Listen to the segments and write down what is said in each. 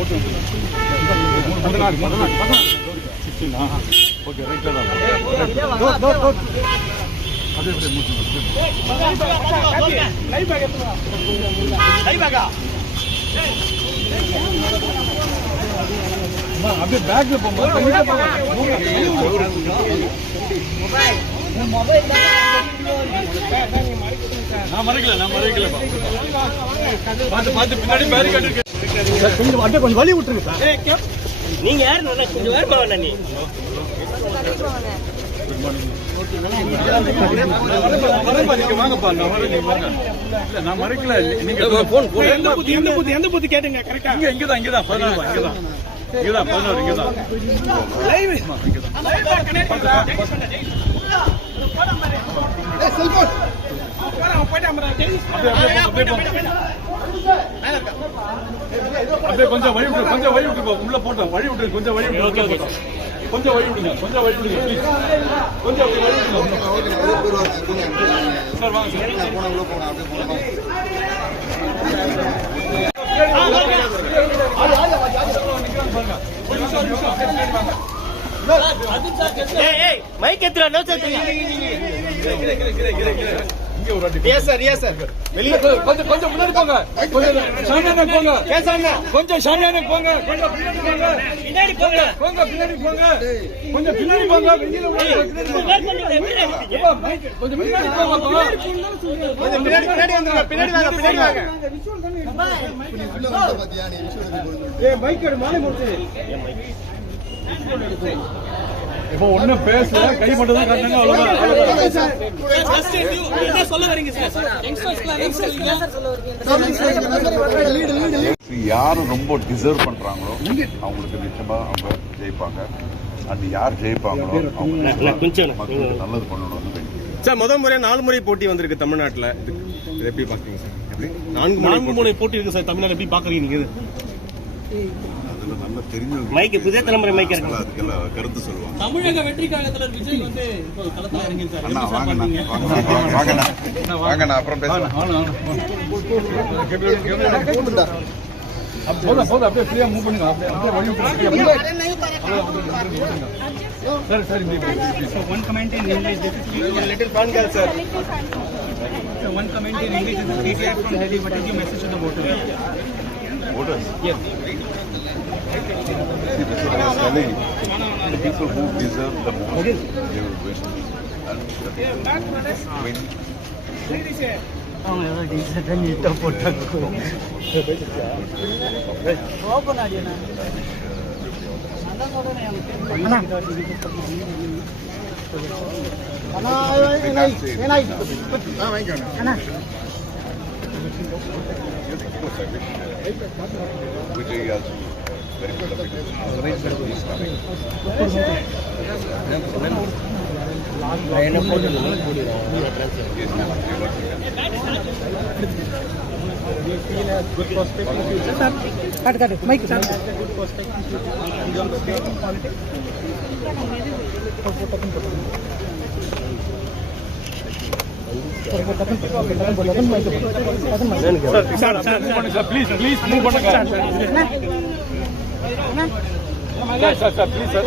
ஓட்டு ஓகே ரைட்டாக அப்படியே பேக்ல போகும்போது நான் மறைக்கல பார்த்து பின்னாடி பேரிகார்டு இருக்கு. கொஞ்சம் வழி விட்டுருங்க சார். நீங்க யாரு கொஞ்சம் வேறு பாவண்ணா நீ வாங்கப்பா நான் மறைக்கல. நீங்க எந்த பூத்து கேட்டுங்க கரெக்டா இங்கதான் 16 இங்கதான் அப்படியே கொஞ்சம் வழி விட்டு உள்ள போட்டோம். வழி விட்டு கொஞ்சம் வழி விடுங்க ப்ளீஸ். கொஞ்சம் அப்படி வழி விடுங்க சார். வாங்க மைக் எத்துறா வெளியே கொஞ்சம் முன்னாடி போங்க. கொஞ்சம் சாமியான போங்க. கொஞ்சம் சாமியான போங்க. கொஞ்சம் பின்னாடி போங்க. பின்னாடி போங்க. கொஞ்சம் பின்னாடி போங்க. கொஞ்சம் பின்னாடி போங்க. பின்னாடி வாங்க. மைக் மாலை முடிச்சு இப்போ ஒண்ணும் பேசல. கை மட்டும் தான் காட்டுங்க. யாரும் ரொம்ப டிசர்வ் பண்றாங்களோ அவங்களுக்கு நிச்சயமா அவங்க ஜெயிப்பாங்க. அண்ட் யார் ஜெயிப்பாங்களோ அவங்க கொஞ்சம் மக்களுக்கு நல்லது பண்ணணும்னு சார். முதல் முறையா 4 முறை போட்டி வந்திருக்கு தமிழ்நாட்டில். இது எப்படி பாக்குறீங்க சார்? எப்படி 4 முறை போட்டி இருக்கு சார் தமிழ்நாடு, எப்படி பாக்குறீங்க நீங்க? அதுல நல்லா தெரிஞ்சவங்க மைக் புதிய தலைமுறை மைக் இருக்கு. அதுக்கெல்லாம் கருத்து சொல்லுவாங்க. தமிழக வெற்றி கழகத்தில் விஜய் வந்து களத்துல இறங்கி வாங்க அப்புறம் பேசலாம். போதும் அப்படியே ஃப்ரீயா மூவ் பண்ணுங்க. அப்படியே வழி விட்டுருங்க. சரி. one comment in English. This is a little fun girl, sir. So one comment in English. This is KTR from Delhi. What is your message to the voters? Voters? Yes. See, this is what I was telling you. The people who deserve the most, they will win. And win. Vijay is very good at it. He's coming. Good prospect in the future, sir. Cut. Mike, sir. Good prospect in the future. In the state and politics. Sir, please move பண்ணுங்க. Sir, please sir.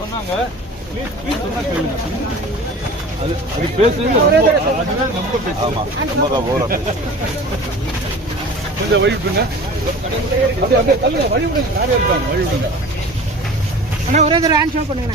சொன்னாங்க. Please சொன்னா கேளுங்க. அது பேசுறது அதுதான் நம்ம பேசுறோம். கொஞ்சம் வழி விட்டுங்க. அப்படியே தள்ளுங்க. வழி விடுங்க. நிறைய இருக்காங்க. வழி விடுங்க. ஒரே ஒரு ஆன்சர் பண்ணுங்க.